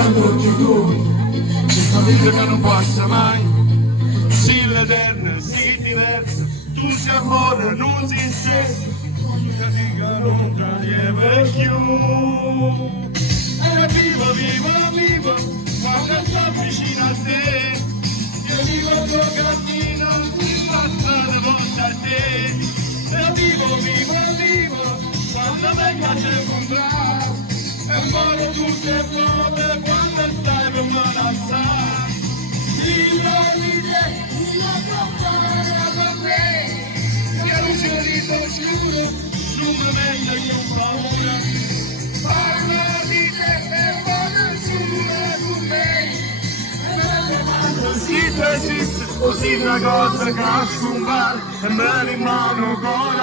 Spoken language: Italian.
tanto che tu, questa vita che non passa mai, sì l'eterna, sì diversa, tu sei amore, non si stessa, che dica non tradire più. E vivo, vivo, vivo, quando sto vicino a te, che vivo il tuo cammino, la strada porta a te. E vivo, vivo, vivo, quando mi piace incontrare, e muore tutte le prove quando stai per malassare. Vivo di te, vivo con per me, che non si rito giuro, non mi metto io in paura. Parla di te e vado su con me. Sì, tu esiste, così una cosa che a scompare, e me in mano con